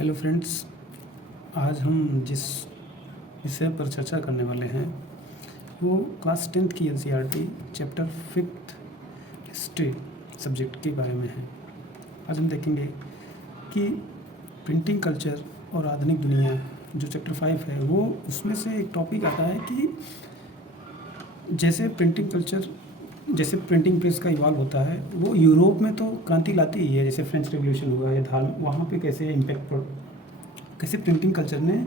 Hello friends. आज हम जिस विषय पर चर्चा करने वाले हैं वो क्लास 10th की NCERT chapter 5th history subject के बारे में है। आज हम देखेंगे कि प्रिंटिंग कल्चर और आधुनिक दुनिया जो चैप्टर 5 है वो उसमें से एक टॉपिक आता है कि जैसे प्रिंटिंग प्रेस का इवॉल्व होता है वो यूरोप में तो क्रांति लाती ही है, जैसे फ्रेंच रेवोल्यूशन हुआ या वहाँ पे कैसे कैसे प्रिंटिंग कल्चर ने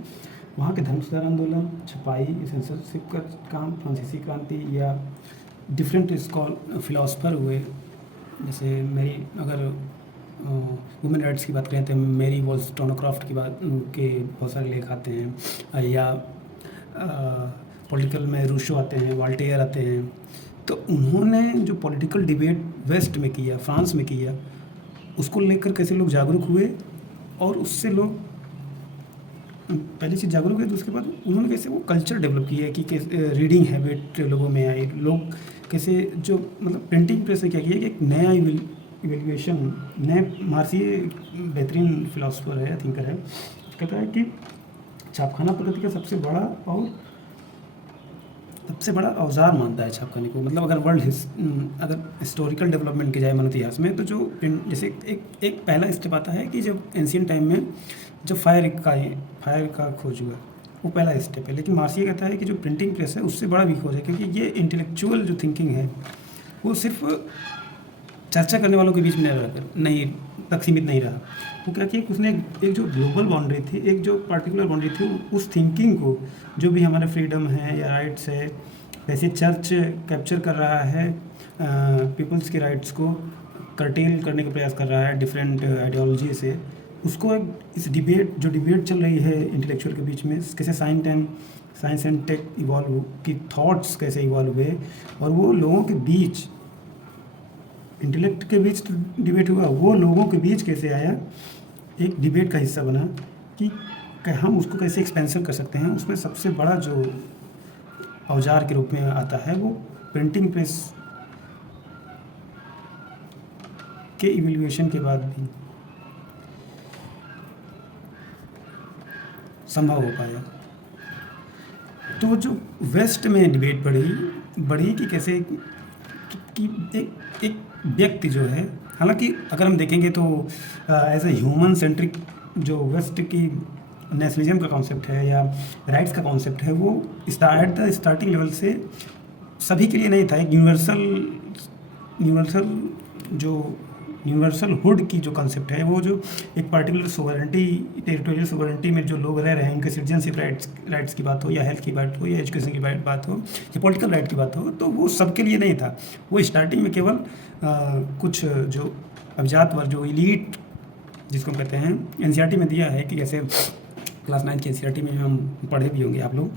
वहाँ के धर्म सुधार आंदोलन, छपाई, सेंसरशिप का काम, फ्रांसीसी क्रांति या डिफरेंट फिलोसफर हुए। जैसे मेरी अगर वुमेन राइट्स की बात करें तो मेरी वॉल्सटोनोक्रॉफ्ट की बात के बहुत सारे लेख आते हैं, या पॉलिटिकल में रूसो आते हैं, वॉल्टेयर आते हैं। तो उन्होंने जो पॉलिटिकल डिबेट वेस्ट में किया, फ्रांस में किया, उसको लेकर कैसे लोग जागरूक हुए और उससे लोग पहली चीज़ जागरूक हुए, तो उसके बाद उन्होंने कैसे वो कल्चर डेवलप किया कि कैसे रीडिंग हैबिट लोगों में आई, लोग कैसे जो मतलब प्रिंटिंग प्रेस ने क्या किया कि एक नया इवेल्युएशन नए मार्सिये बेहतरीन फिलोसफर है, थिंकर है, कहता है कि छापखाना प्रगति का सबसे बड़ा औजार मानता है छापखाने को। मतलब अगर हिस्टोरिकल डेवलपमेंट की जाए मानव इतिहास में, तो जो जैसे एक पहला स्टेप आता है कि जब एंशियंट टाइम में जब फायर का खोज हुआ, वो पहला स्टेप है। लेकिन मार्सिये कहता है कि जो प्रिंटिंग प्रेस है उससे बड़ा भी खोज है, क्योंकि ये इंटेलेक्चुअल जो थिंकिंग है वो सिर्फ चर्चा करने वालों के बीच में नहीं तक सीमित नहीं रहा। वो क्या किया, उसने एक जो ग्लोबल बाउंड्री थी, एक जो पार्टिकुलर बाउंड्री थी, उस थिंकिंग को, जो भी हमारे फ्रीडम है या राइट्स है, कैसे चर्च कैप्चर कर रहा है पीपल्स के राइट्स को कर्टेल करने का प्रयास कर रहा है डिफरेंट आइडियोलॉजी से, उसको इस डिबेट चल रही है इंटेलेक्चुअल के बीच में, कैसे साइंस एंड टेक इवॉल्व की थॉट्स कैसे इवॉल्व हुए, और वो लोगों के बीच, इंटेलेक्ट के बीच डिबेट हुआ, वो लोगों के बीच कैसे आया, एक डिबेट का हिस्सा बना कि हम उसको कैसे एक्सपेंशन कर सकते हैं। उसमें सबसे बड़ा जो औजार के रूप में आता है वो प्रिंटिंग प्रेस के इवैल्यूएशन के बाद भी संभव हो पाया। तो जो वेस्ट में डिबेट बढ़ी कि कैसे कि एक व्यक्ति जो है, हालांकि अगर हम देखेंगे तो एज ए ह्यूमन सेंट्रिक जो वेस्ट की नेशनलिज्म का कॉन्सेप्ट है या राइट्स का कॉन्सेप्ट है, वो एट द स्टार्टिंग लेवल से सभी के लिए नहीं था। एक यूनिवर्सल हुड की जो कॉन्सेप्ट है, वो जो एक पार्टिकुलर सोवरेंटी, टेरिटोरियल सोवरेंटी में जो लोग रह रहे हैं, उनके सिटीजनशिप राइट्स की बात हो, या हेल्थ की बात हो, या एजुकेशन की बात हो, या पॉलिटिकल राइट की बात हो, तो वो सबके लिए नहीं था। वो स्टार्टिंग में केवल कुछ जो अभिजात वर्ग, जो इलीट जिसको कहते हैं, एनसीईआरटी में दिया है कि कैसे क्लास 9 की एनसीईआरटी में हम पढ़े भी होंगे आप लोग,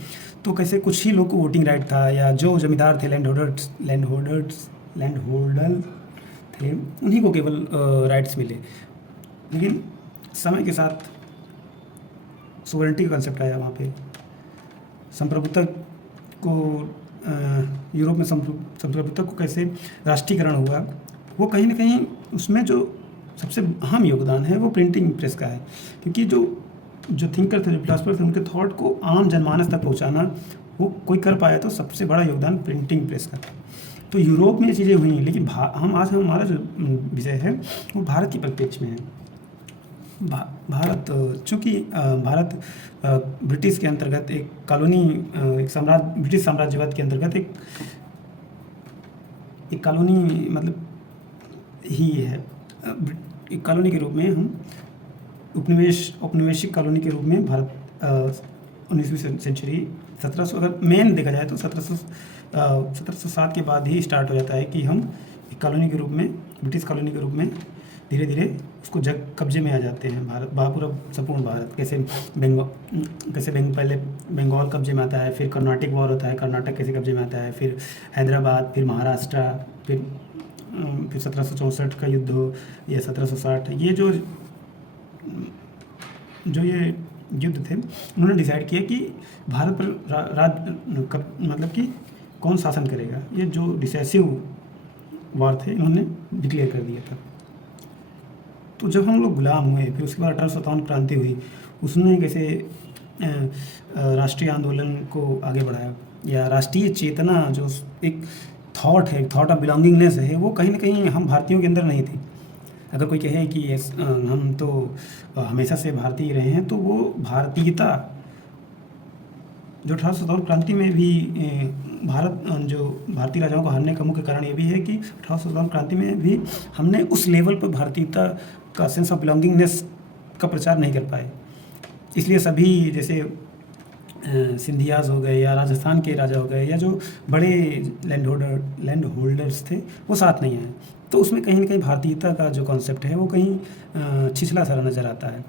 तो कैसे कुछ ही लोग को वोटिंग राइट था, या जो जमींदार थे, लैंड होल्डर थे, उन्हीं को केवल राइट्स मिले। लेकिन समय के साथ सोवरेंटी का कंसेप्ट आया, वहाँ पे संप्रभुता को यूरोप में संप्रभुता को कैसे राष्ट्रीयकरण हुआ, वो कहीं ना कहीं उसमें जो सबसे अहम योगदान है वो प्रिंटिंग प्रेस का है। क्योंकि जो थिंकर थे, जो फिलोसफर थे, उनके थॉट को आम जनमानस तक पहुँचाना वो कोई कर पाया, तो सबसे बड़ा योगदान प्रिंटिंग प्रेस का था। तो यूरोप में ये चीज़ें हुई, लेकिन हमारा जो विषय है वो भारत की परिप्रेक्ष्य में है। भारत चूँकि भारत ब्रिटिश के अंतर्गत एक कॉलोनी, ब्रिटिश साम्राज्यवाद के अंतर्गत एक कॉलोनी मतलब ही है। एक कॉलोनी के रूप में हम औपनिवेशिक कॉलोनी के रूप में भारत 19वीं सेंचुरी 1700, अगर मेन देखा जाए तो 1707 के बाद ही स्टार्ट हो जाता है कि हम एक कॉलोनी के रूप में, ब्रिटिश कॉलोनी के रूप में धीरे धीरे उसको कब्जे में आ जाते हैं। पूरा संपूर्ण भारत, कैसे पहले बंगाल कब्जे में आता है, फिर कर्नाटक वॉर होता है, कर्नाटक कैसे कब्जे में आता है, फिर हैदराबाद, फिर महाराष्ट्र, फिर 1764 का युद्ध हो या 1760, ये जो ये युद्ध थे, उन्होंने डिसाइड किया कि भारत पर मतलब कि कौन शासन करेगा। ये जो डिसेसिव वार थे, इन्होंने डिक्लेयर कर दिया था। तो जब हम लोग गुलाम हुए, फिर उसके बाद 1857 क्रांति हुई, उसने कैसे राष्ट्रीय आंदोलन को आगे बढ़ाया, या राष्ट्रीय चेतना जो एक थॉट है, थॉट ऑफ बिलोंगिंगनेस है, वो कहीं न कहीं हम भारतीयों के अंदर नहीं थी। अगर कोई कहे कि हम तो हमेशा से भारतीय रहे हैं, तो वो भारतीयता जो 1857 क्रांति में भी जो भारतीय राजाओं को हारने का मुख्य कारण ये भी है कि 1857 क्रांति में भी हमने उस लेवल पर भारतीयता का सेंस ऑफ बिलोंगिंगनेस का प्रचार नहीं कर पाए। इसलिए सभी जैसे सिंधियाज़ हो गए, या राजस्थान के राजा हो गए, या जो बड़े लैंड होल्डर्स थे, वो साथ नहीं आए। तो उसमें कहीं न कहीं भारतीयता का जो कॉन्सेप्ट है वो कहीं छिछला सा नज़र आता है।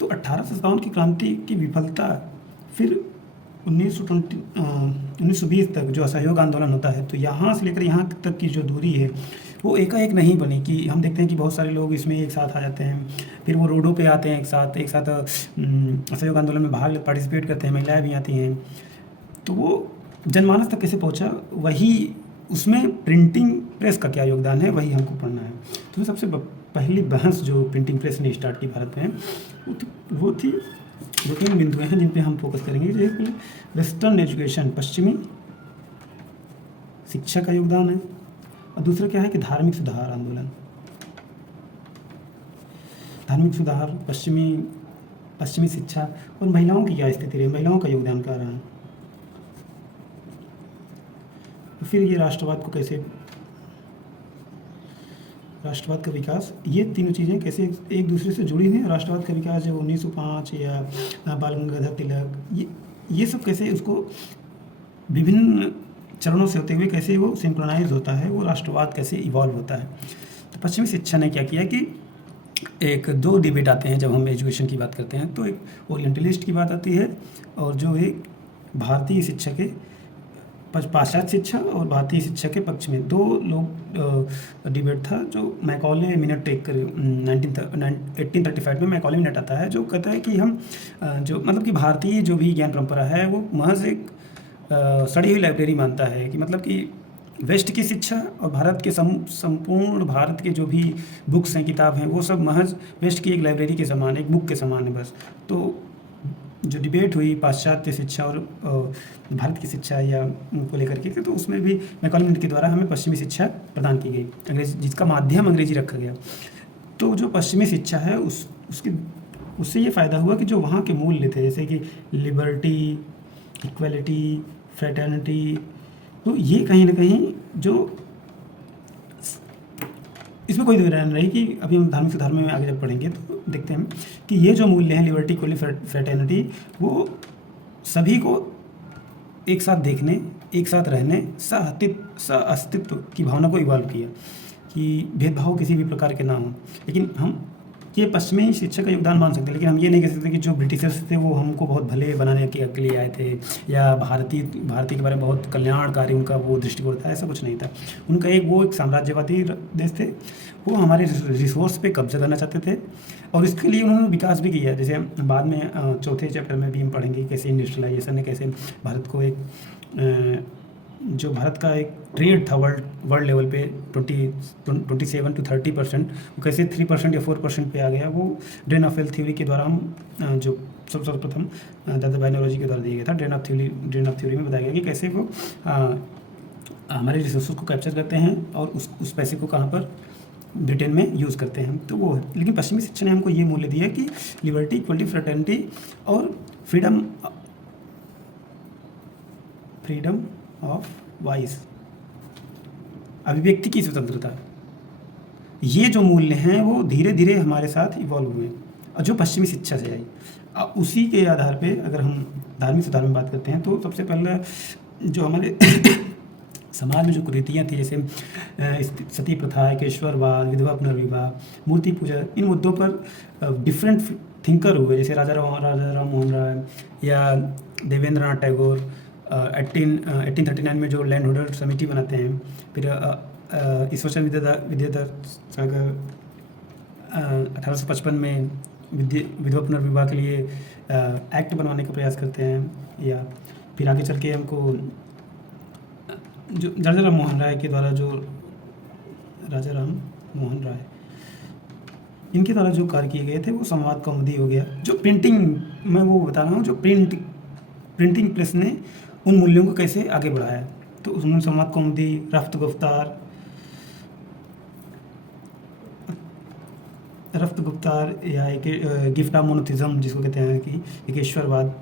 तो 1857 की क्रांति की विफलता, फिर 1920 तक जो असहयोग आंदोलन होता है, तो यहाँ से लेकर यहाँ तक की जो दूरी है वो एकाएक नहीं बनी कि हम देखते हैं कि बहुत सारे लोग इसमें एक साथ आ जाते हैं, फिर वो रोडों पे आते हैं एक साथ असहयोग आंदोलन में पार्टिसिपेट करते हैं, महिलाएं भी आती हैं। तो वो जनमानस तक कैसे पहुँचा, वही उसमें प्रिंटिंग प्रेस का क्या योगदान है, वही हमको पढ़ना है। तो सबसे पहली बहस जो प्रिंटिंग प्रेस ने स्टार्ट की भारत में, वो थी 2-3 बिंदुएँ हैं जिन पे हम फोकस करेंगे। जो है वेस्टर्न एजुकेशन, पश्चिमी शिक्षा का योगदान है, और दूसरा क्या है कि धार्मिक सुधार आंदोलन, धार्मिक सुधार, पश्चिमी शिक्षा, और महिलाओं की क्या स्थिति रही, महिलाओं का योगदान क्या रहा। फिर ये राष्ट्रवाद का विकास, ये तीनों चीज़ें कैसे एक दूसरे से जुड़ी हैं। राष्ट्रवाद का विकास जब 1905 या बाल गंगाधर तिलक, ये सब कैसे उसको विभिन्न चरणों से होते हुए कैसे वो सिंक्रोनाइज होता है, वो राष्ट्रवाद कैसे इवॉल्व होता है। तो पश्चिमी शिक्षा ने क्या किया कि एक 2 डिबेट आते हैं जब हम एजुकेशन की बात करते हैं, तो एक ओरिएंटलिस्ट की बात आती है, और जो एक भारतीय शिक्षा के पाश्चात्य शिक्षा और भारतीय शिक्षा के पक्ष में 2 लोग डिबेट था, जो मैकॉले मिनट टेक कर 1835 में मैकॉले मिनट आता है, जो कहता है कि हम जो मतलब कि भारतीय जो भी ज्ञान परंपरा है वो महज एक सड़ी हुई लाइब्रेरी मानता है, कि मतलब कि वेस्ट की शिक्षा और भारत के संपूर्ण भारत के जो भी बुक्स हैं, किताब हैं, वो सब महज वेस्ट की एक लाइब्रेरी के समान, एक बुक के समान है बस। तो जो डिबेट हुई पाश्चात्य शिक्षा और भारत की शिक्षा या को लेकर के, तो उसमें भी मैकॉले मिनट के द्वारा हमें पश्चिमी शिक्षा प्रदान की गई, अंग्रेजी, जिसका माध्यम अंग्रेजी रखा गया। तो जो पश्चिमी शिक्षा है उससे ये फ़ायदा हुआ कि जो वहाँ के मूल्य थे, जैसे कि लिबर्टी, इक्वलिटी, फ्रेटर्निटी, तो ये कहीं ना कहीं जो इसमें कोई दो राय नहीं रही कि अभी हम धार्मिक सुधार में आगे जब पढ़ेंगे तो देखते हैं कि ये जो मूल्य हैं, लिबर्टी, इक्वलिटी, फ्रेटर्निटी, वो सभी को एक साथ देखने, एक साथ रहने, सह अस्तित्व की भावना को इवॉल्व किया, कि भेदभाव किसी भी प्रकार के ना हो। लेकिन हम ये पश्चिमी शिक्षा का योगदान मान सकते हैं, लेकिन हम ये नहीं कह सकते कि जो ब्रिटिशर्स थे वो हमको बहुत भले बनाने के लिए आए थे, या भारतीय के बारे में बहुत कल्याणकारी उनका वो दृष्टिकोण था, ऐसा कुछ नहीं था। उनका एक साम्राज्यवादी देश थे, वो हमारे रिसोर्स पे कब्जा करना चाहते थे, और इसके लिए उन्होंने विकास भी किया। जैसे बाद में चौथे चैप्टर में भी हम पढ़ेंगे कैसे इंडस्ट्रियलाइजेशन ने कैसे भारत को एक जो भारत का एक ट्रेड था वर्ल्ड लेवल पे 27 to 30%, वो कैसे 3% या 4% पे आ गया। वो ड्रेन ऑफ वेल्थ थ्योरी के द्वारा हम जो सर्वप्रथम दादाभाई नौरोजी के द्वारा दिया गया था, ड्रेन ऑफ थ्योरी में बताया गया कि कैसे वो हमारे रिसोर्सेज को कैप्चर करते हैं और उस पैसे को कहाँ पर ब्रिटेन में यूज़ करते हैं। तो वो है। लेकिन पश्चिमी शिक्षा ने हमको ये मूल्य दिया कि लिबर्टी, इक्वलिटी, फ्रेटर्निटी और फ्रीडम ऑफ वॉइस, अभिव्यक्ति की स्वतंत्रता, ये जो मूल्य हैं वो धीरे धीरे हमारे साथ इवॉल्व हुए और जो पश्चिमी शिक्षा से आई। उसी के आधार पे अगर हम धार्मिक सुधार में बात करते हैं तो सबसे पहले जो हमारे समाज में जो कुरीतियाँ थी, जैसे सती प्रथा, केशवरवाद, विधवा पुनर्विवाह, मूर्ति पूजा, इन मुद्दों पर डिफरेंट थिंकर हुए, जैसे राजा राम मोहन राय या देवेंद्रनाथ टैगोर 1839 में जो लैंड होल्डर समिति बनाते हैं। फिर ईश्वरचंद्र विद्याधर सागर 1855 में विधवा पुनर्विवाह के लिए एक्ट बनवाने का प्रयास करते हैं। या फिर आगे चल के हमको जो राजा राम मोहन राय के द्वारा जो राजा राम मोहन राय इनके द्वारा जो कार्य किए गए थे वो संवाद कौमुदी हो गया। जो प्रिंटिंग, मैं वो बता रहा हूँ, जो प्रिंटिंग प्रेस ने उन मूल्यों को कैसे आगे बढ़ाया, तो उसमें संवाद कौमुदी, रफ्त गुफ्तार या एक गिफ्ट ऑफ मोनोथिज्म जिसको कहते हैं कि एकेश्वरवाद,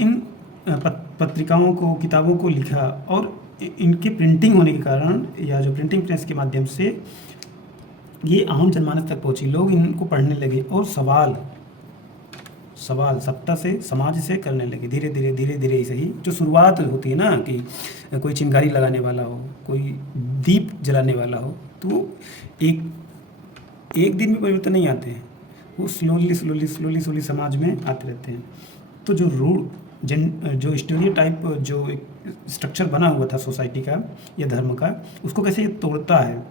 इन पत्रिकाओं को, किताबों को लिखा, और इनके प्रिंटिंग होने के कारण या जो प्रिंटिंग प्रेस के माध्यम से ये आम जनमानस तक पहुंची, लोग इनको पढ़ने लगे और सवाल सत्ता से, समाज से करने लगे। धीरे धीरे ही सही, जो शुरुआत होती है ना कि कोई चिंगारी लगाने वाला हो, कोई दीप जलाने वाला हो, तो एक दिन में परिवर्तन नहीं आते हैं, वो स्लोली समाज में आते रहते हैं। तो जो स्टीरियोटाइप, जो एक स्ट्रक्चर बना हुआ था सोसाइटी का या धर्म का, उसको कैसे ये तोड़ता है।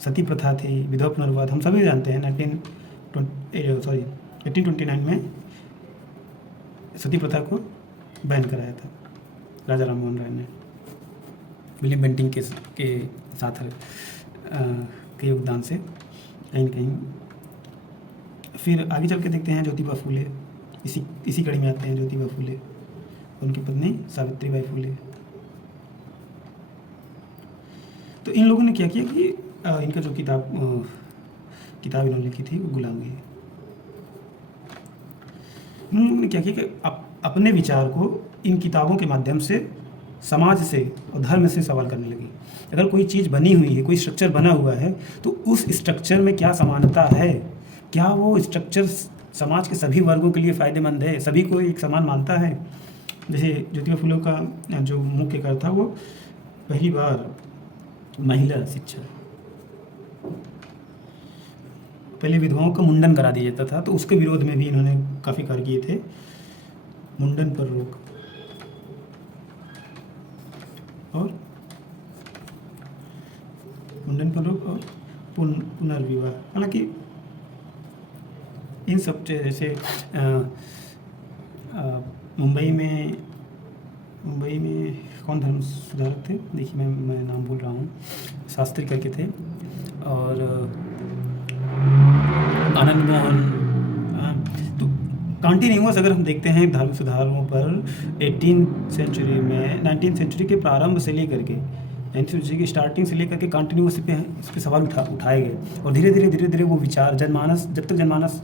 सती प्रथा थी, विधवा पुनर्वाद, हम सभी जानते हैं 1829 में सती प्रथा को बैन कराया था राजा राम मोहन राय ने, विलियम बेंटिंग के साथ के योगदान से कहीं न कहीं। फिर आगे चल के देखते हैं ज्योतिबा फूले, इसी कड़ी में आते हैं ज्योतिबा फूले, उनकी पत्नी सावित्रीबाई फूले। तो इन लोगों ने क्या किया कि इनका जो किताब इन्होंने लिखी थी वो गुलामी है। इन लोगों ने क्या किया कि अपने विचार को इन किताबों के माध्यम से समाज से और धर्म से सवाल करने लगी। अगर कोई चीज़ बनी हुई है, कोई स्ट्रक्चर बना हुआ है, तो उस स्ट्रक्चर में क्या समानता है, क्या वो स्ट्रक्चर समाज के सभी वर्गों के लिए फ़ायदेमंद है, सभी को एक समान मानता है। जैसे ज्योतिबा फुले का जो मुख्य कार्य था वो पहली बार महिला शिक्षा, पहले विधवाओं का मुंडन करा दिया जाता था, तो उसके विरोध में भी इन्होंने काफ़ी कार्य किए थे। मुंडन पर रोक और पुनर्विवाह। हालांकि इन सब जैसे मुंबई में कौन धर्म सुधारक थे, देखिए मैं नाम भूल रहा हूँ, शास्त्री करके थे, और आनंद मोहन। तो कंटिन्यूअस अगर हम देखते हैं धार्मिक सुधारों पर 19th सेंचुरी के प्रारंभ से लेकर के 9th सेंचुरी की स्टार्टिंग से लेकर के कंटिन्यूअस इस पे सवाल उठाए गए, और धीरे धीरे वो विचार जब तक जनमानस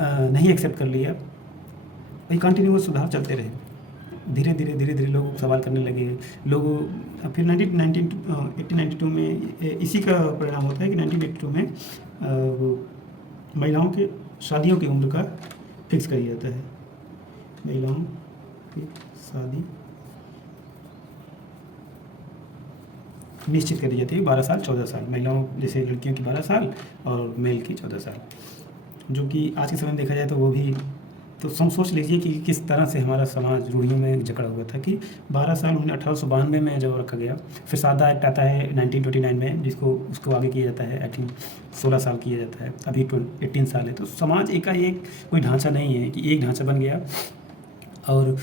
नहीं एक्सेप्ट कर लिया, वही कंटिन्यूअस सुधार चलते रहे। धीरे धीरे लोग सवाल करने लगे। लोग फिर 1892 में इसी का परिणाम होता है कि 1982 में वो महिलाओं के शादियों की उम्र का फिक्स कर दिया जाता है। महिलाओं की शादी निश्चित कर दी जाती है 12 साल 14 साल, महिलाओं जैसे लड़कियों की 12 साल और मेल की 14 साल, जो कि आज के समय में देखा जाए तो वो भी, तो सोच लीजिए कि किस तरह से हमारा समाज रूढ़ियों में जकड़ा हुआ था कि 12 साल 1892 में जब रखा गया। फिर सादा एक्ट आता है 1929 में, जिसको उसको आगे किया जाता है, आई थिंक 16 साल किया जाता है, अभी 18 साल है। तो समाज एकाएक कोई ढांचा नहीं है कि एक ढांचा बन गया और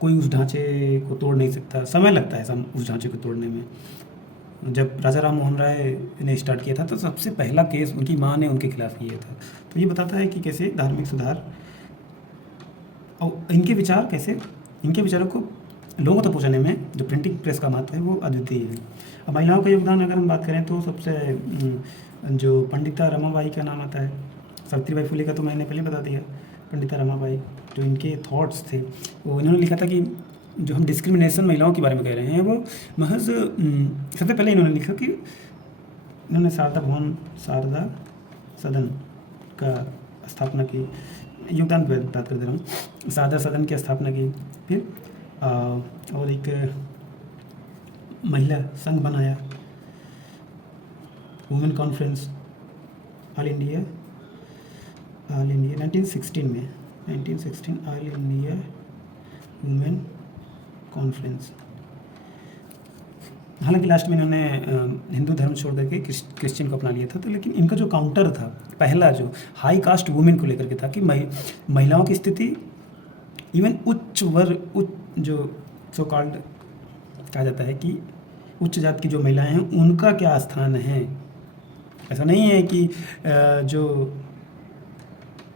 कोई उस ढांचे को तोड़ नहीं सकता। समय लगता है उस ढांचे को तोड़ने में। जब राजा राम मोहन राय ने स्टार्ट किया था तो सबसे पहला केस उनकी माँ ने उनके खिलाफ किया था। तो ये बताता है कि कैसे धार्मिक सुधार और इनके विचारों को लोगों तक पहुँचाने में जो प्रिंटिंग प्रेस का महत्व है वो अद्वितीय है। अब महिलाओं का योगदान अगर हम बात करें तो सबसे जो पंडिता रमाबाई का नाम आता है, सावित्रीबाई फुले का तो मैंने पहले बता दिया। पंडिता रमाबाई, जो इनके थॉट्स थे, वो इन्होंने लिखा था कि जो हम डिस्क्रिमिनेशन महिलाओं के बारे में कह रहे हैं, वो महज सबसे पहले इन्होंने लिखा कि इन्होंने शारदा सदन का स्थापना की, योगदान पर बात कर दे रहा हूँ, शारदा सदन की स्थापना की। फिर और एक महिला संघ बनाया, women conference, all India 1916 all India women conference. हालांकि लास्ट में इन्होंने हिंदू धर्म छोड़ करके क्रिश्चियन को अपना लिया था। तो लेकिन इनका जो काउंटर था पहला, जो हाई कास्ट वुमेन को लेकर के था कि महिलाओं की स्थिति, इवन उच्च जो सो कॉल्ड कहा जाता है कि उच्च जात की जो महिलाएं हैं उनका क्या स्थान है ऐसा नहीं है कि जो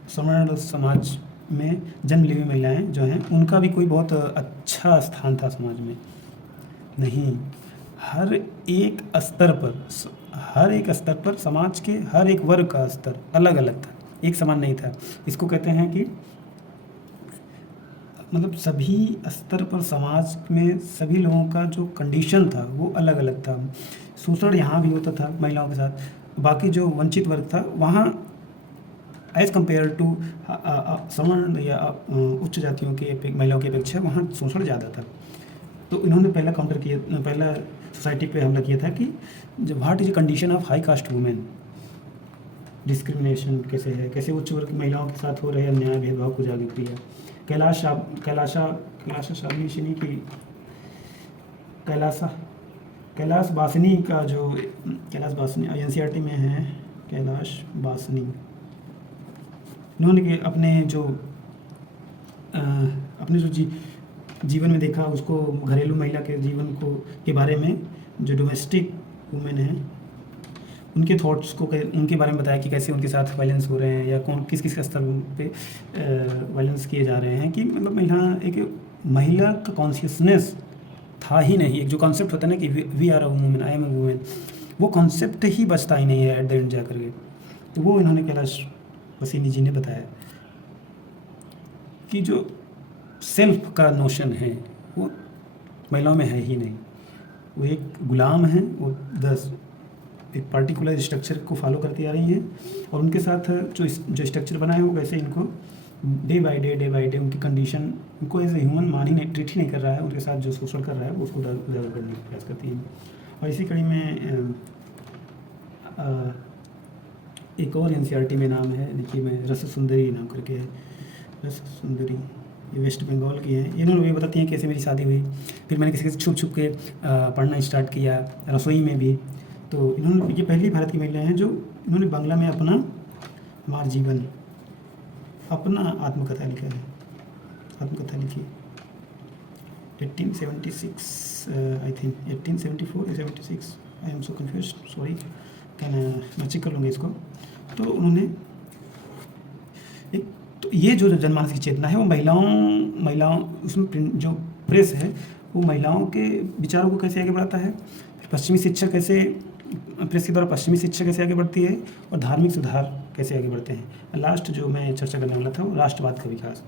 सवर्ण समाज में जन्म ली हुई महिलाएं जो हैं उनका भी कोई बहुत अच्छा स्थान था समाज में। नहीं, हर एक स्तर पर हर एक स्तर पर समाज के हर एक वर्ग का स्तर अलग अलग था, एक समान नहीं था। इसको कहते हैं कि मतलब सभी स्तर पर समाज में सभी लोगों का जो कंडीशन था वो अलग अलग था। शोषण यहाँ भी होता था महिलाओं के साथ, बाकी जो वंचित वर्ग था वहाँ एज़ कम्पेयर टू सवर्ण या उच्च जातियों की महिलाओं की अपेक्षा वहाँ शोषण ज़्यादा था। तो इन्होंने पहला सोसाइटी पे हमला किया था कि जो what is condition of high cast women, discrimination कैसे है, कैसे उच्च वर्ग की महिलाओं के साथ हो रहे अन्याय भेदभाव को जागरूक किया। शाबनीशिनी की कैलाश बासनी का जो कैलाश बासनी एनसीईआरटी में है, कैलाश बासनी, इन्होंने अपने जो जीवन में देखा उसको, घरेलू महिला के जीवन को के बारे में, जो डोमेस्टिक वुमेन हैं उनके थॉट्स को उनके बारे में बताया कि कैसे उनके साथ वायलेंस हो रहे हैं या कौन किस किस स्तर पे वायलेंस किए जा रहे हैं। कि मतलब महिला का कॉन्शियसनेस था ही नहीं। एक जो कॉन्सेप्ट होता है ना कि we are a women, I am a women, वो कॉन्सेप्ट ही बचता ही नहीं है एट द एंड जा करके। तो वो इन्होंने कैलाश बासनी जी ने बताया कि जो सेल्फ का नोशन है वो महिलाओं में है ही नहीं। वो एक गुलाम है, वो एक पार्टिकुलर स्ट्रक्चर को फॉलो करती आ रही हैं और उनके साथ जो स्ट्रक्चर बना है वो वैसे इनको डे बाय डे उनकी कंडीशन उनको एज ए ह्यूमन ट्रीट ही नहीं कर रहा है। उनके साथ जो शोषण कर रहा है वो उसको उजागर करने का प्रयास करती हैं। और इसी कड़ी में एक और एनसीईआरटी में नाम है, देखिए मैं रस सुंदरी नाम करके है, रस सुंदरी, ये वेस्ट बंगाल की हैं। इन्होंने ये बताती हैं कैसे मेरी शादी हुई, फिर मैंने किसी से छुप छुप के पढ़ना स्टार्ट किया, रसोई में भी। तो इन्होंने, ये पहली भारत की महिलाएं हैं जो इन्होंने बांग्ला में अपना हमारा जीवन, अपना आत्मकथा लिखा है, आत्मकथा लिखी 1876 आई थिंक 1874 या 76, I am so confuse, sorry, मैं चेक कर लूँगी इसको। तो उन्होंने एक, तो ये जो जनमानस की चेतना है वो महिलाओं उसमें जो प्रेस है वो महिलाओं के विचारों को कैसे आगे बढ़ाता है, पश्चिमी शिक्षा कैसे, प्रेस के द्वारा पश्चिमी शिक्षा कैसे आगे बढ़ती है और धार्मिक सुधार कैसे आगे बढ़ते हैं। लास्ट जो मैं चर्चा करने वाला था वो राष्ट्रवाद का विकास।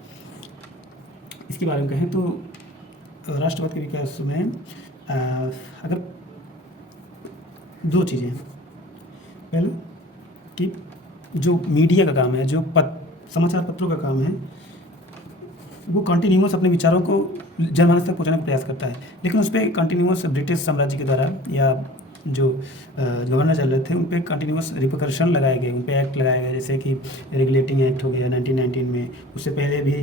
इसके बारे में कहें तो राष्ट्रवाद के विकास में अगर दो चीज़ें हैं। पहले कि जो मीडिया का काम है, जो समाचार पत्रों का काम है, वो कंटिन्यूस अपने विचारों को जनमानस तक पहुंचाने का प्रयास करता है, लेकिन उस पर कंटिन्यूस ब्रिटिश साम्राज्य के द्वारा या जो गवर्नर जनरल थे उन पर कंटिन्यूस रिपरकशन लगाए गए, उन पर एक्ट लगाए गए, जैसे कि रेगुलेटिंग एक्ट हो गया 1919 में। उससे पहले भी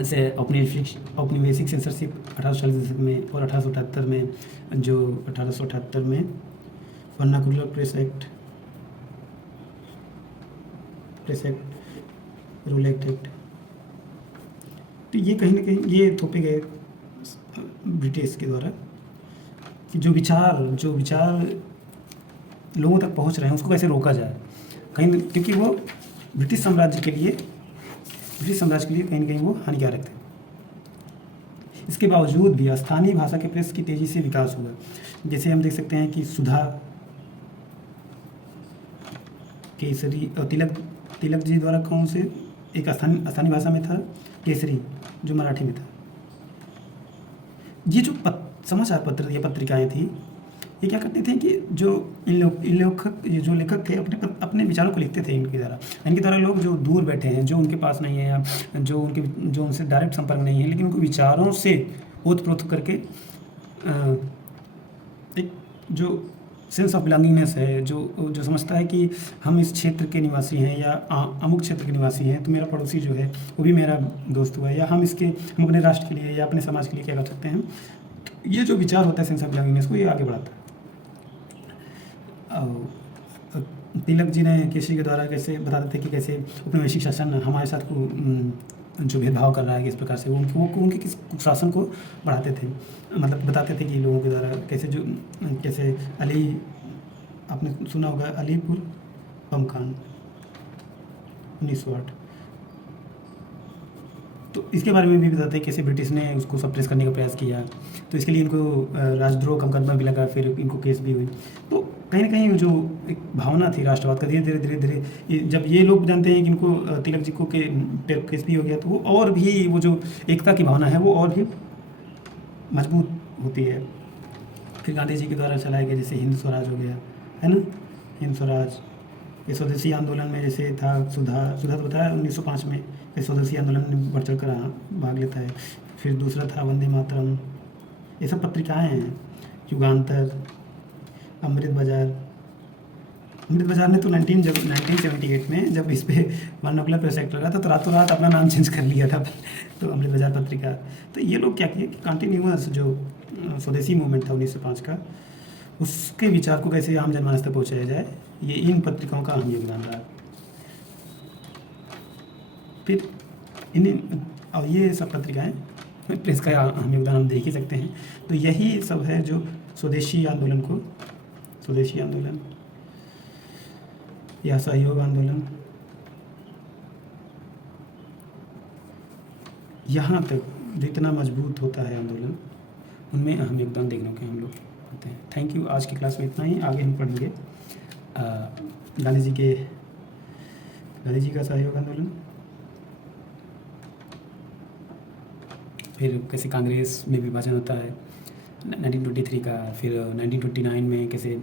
ऐसे औपनिवेशिक सेंसरशिप 1840 में और 1878 में, जो 1878 में vernacular press act, rule act. तो ये कहीं ना कहीं ये थोपे गए ब्रिटिश के द्वारा कि जो विचार लोगों तक पहुंच रहे हैं उसको कैसे रोका जाए, कहीं, क्योंकि वो ब्रिटिश साम्राज्य के लिए कहीं ना कहीं वो हानिकारक थे। इसके बावजूद भी स्थानीय भाषा के प्रेस की तेज़ी से विकास हुआ। जैसे हम देख सकते हैं कि सुधा, केसरी और तिलक जी द्वारा कौन से एक स्थानीय भाषा में था, केसरी जो मराठी में था। ये जो समाचार पत्र या पत्रिकाएं थी, ये क्या करते थे कि जो जो लेखक थे अपने विचारों को लिखते थे इनके द्वारा लोग जो दूर बैठे हैं, जो उनके पास नहीं है या जो उनसे डायरेक्ट संपर्क नहीं है, लेकिन उनको विचारों से ओतप्रोत करके एक जो सेंस ऑफ बिलोंगिंगनेस है, जो समझता है कि हम इस क्षेत्र के निवासी हैं या अमुक क्षेत्र के निवासी हैं, तो मेरा पड़ोसी जो है वो भी मेरा दोस्त हुआ है, या हम अपने राष्ट्र के लिए या अपने समाज के लिए क्या कर सकते हैं। तो ये जो विचार होता है सेंस ऑफ बिलोंगिंगनेस को, ये आगे बढ़ाता है। तिलक जी ने केसरी के द्वारा कैसे बताते थे कि कैसे औपनिवेशिक शासन हमारे साथ को जो भेदभाव कर रहा है, किस प्रकार से वो उनके किस शासन को बढ़ाते थे, मतलब बताते थे कि लोगों के द्वारा कैसे अली आपने सुना होगा अलीपुर बम-कांड 1908। तो इसके बारे में भी बताते हैं कैसे ब्रिटिश ने उसको सप्रेस करने का प्रयास किया, तो इसके लिए इनको राजद्रोह का मुकदमा भी लगा, फिर इनको केस भी हुई। तो कहीं न कहीं जो एक भावना थी राष्ट्रवाद का, धीरे-धीरे जब ये लोग जानते हैं कि इनको तिलक जी को पे केस भी हो गया, तो वो और भी वो जो एकता की भावना है वो और भी मजबूत होती है। फिर गांधी जी के द्वारा चलाए गए जैसे हिंद स्वराज हो गया, है ना? हिंद स्वराज, ये स्वदेशी आंदोलन में जैसे था सुधा तो बताया 1905 में, ये स्वदेशी आंदोलन में बढ़ चढ़ कर भाग लेता है। फिर दूसरा था वंदे मातरम, ये सब पत्रिकाएँ हैं। युगांतर, अमृत बाज़ार ने तो 1978 में जब इस पे वर्नाकुलर प्रेस एक्ट लगा था तो रातों रात अपना नाम चेंज कर लिया था तो अमृत बाज़ार पत्रिका। तो ये लोग क्या किए कि कंटिन्यूअस जो स्वदेशी मूवमेंट था 1905 का, उसके विचार को कैसे आम जनमानस तक पहुँचाया जाए, ये इन पत्रिकाओं का अहम योगदान रहा। फिर और ये सब पत्रिकाएँ प्रेस का अहम योगदान हम देख ही सकते हैं। तो यही सब है जो स्वदेशी आंदोलन या सहयोग आंदोलन, यहाँ तक जो इतना मजबूत होता है आंदोलन, उनमें अहम योगदान देखने के हम लोग पाते हैं। Thank you. आज की क्लास में इतना ही। आगे हम पढ़ेंगे गांधी जी का सहयोग आंदोलन, फिर कैसे कांग्रेस में विभाजन होता है 1923 का, फिर 1929 में कैसे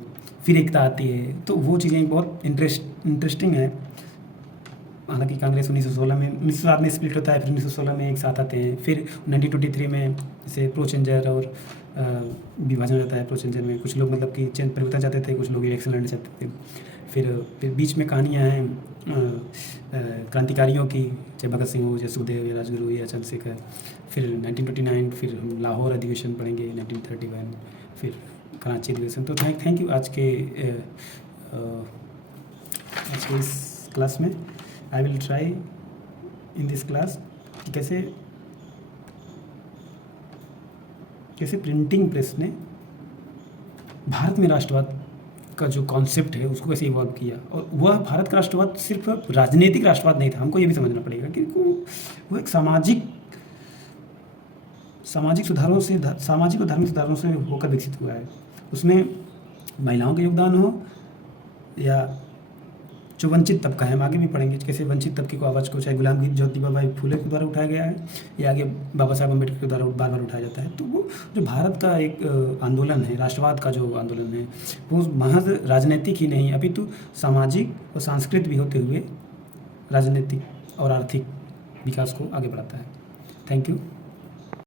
फिर एकता आती है। तो वो चीज़ें बहुत इंटरेस्टिंग है। हालांकि कांग्रेस 1907 में स्प्लिट होता है, फिर 1916 में एक साथ आते हैं, फिर 1923 में जैसे प्रो-चेंजर और विभाजन रहता है। प्रो-चेंजर में कुछ लोग मतलब कि चेंज परिवर्तन चाहते थे, कुछ लोग इलेक्शन लड़ना चाहते थे। फिर बीच में कहानियाँ हैं क्रांतिकारियों की, चाहे भगत सिंह हो, या सुखदेव, या राजगुरु, या चंद्रशेखर। फिर 1929 फिर हम लाहौर अधिवेशन पढ़ेंगे 1931, फिर कराची अधिवेशन। तो थैंक यू। आज के इस क्लास में I will try in this class कि कैसे प्रिंटिंग प्रेस ने भारत में राष्ट्रवाद का जो कॉन्सेप्ट है उसको कैसे इवॉल्व किया। और वह भारत का राष्ट्रवाद सिर्फ राजनीतिक राष्ट्रवाद नहीं था, हमको ये भी समझना पड़ेगा कि वो एक सामाजिक सुधारों से, सामाजिक और धार्मिक सुधारों से होकर विकसित हुआ है। उसमें महिलाओं का योगदान हो या जो वंचित तबका है, हम आगे भी पढ़ेंगे कैसे वंचित तबके को आवाज़ को, चाहे गुलाम ज्योतिबा बाई फुले के द्वारा उठाया गया है या आगे बाबा साहब अम्बेडकर के द्वारा बार बार उठाया जाता है। तो वो जो भारत का एक आंदोलन है, राष्ट्रवाद का जो आंदोलन है, वो महज राजनीतिक ही नहीं अपितु सामाजिक और सांस्कृतिक भी होते हुए राजनीतिक और आर्थिक विकास को आगे बढ़ाता है। Thank you.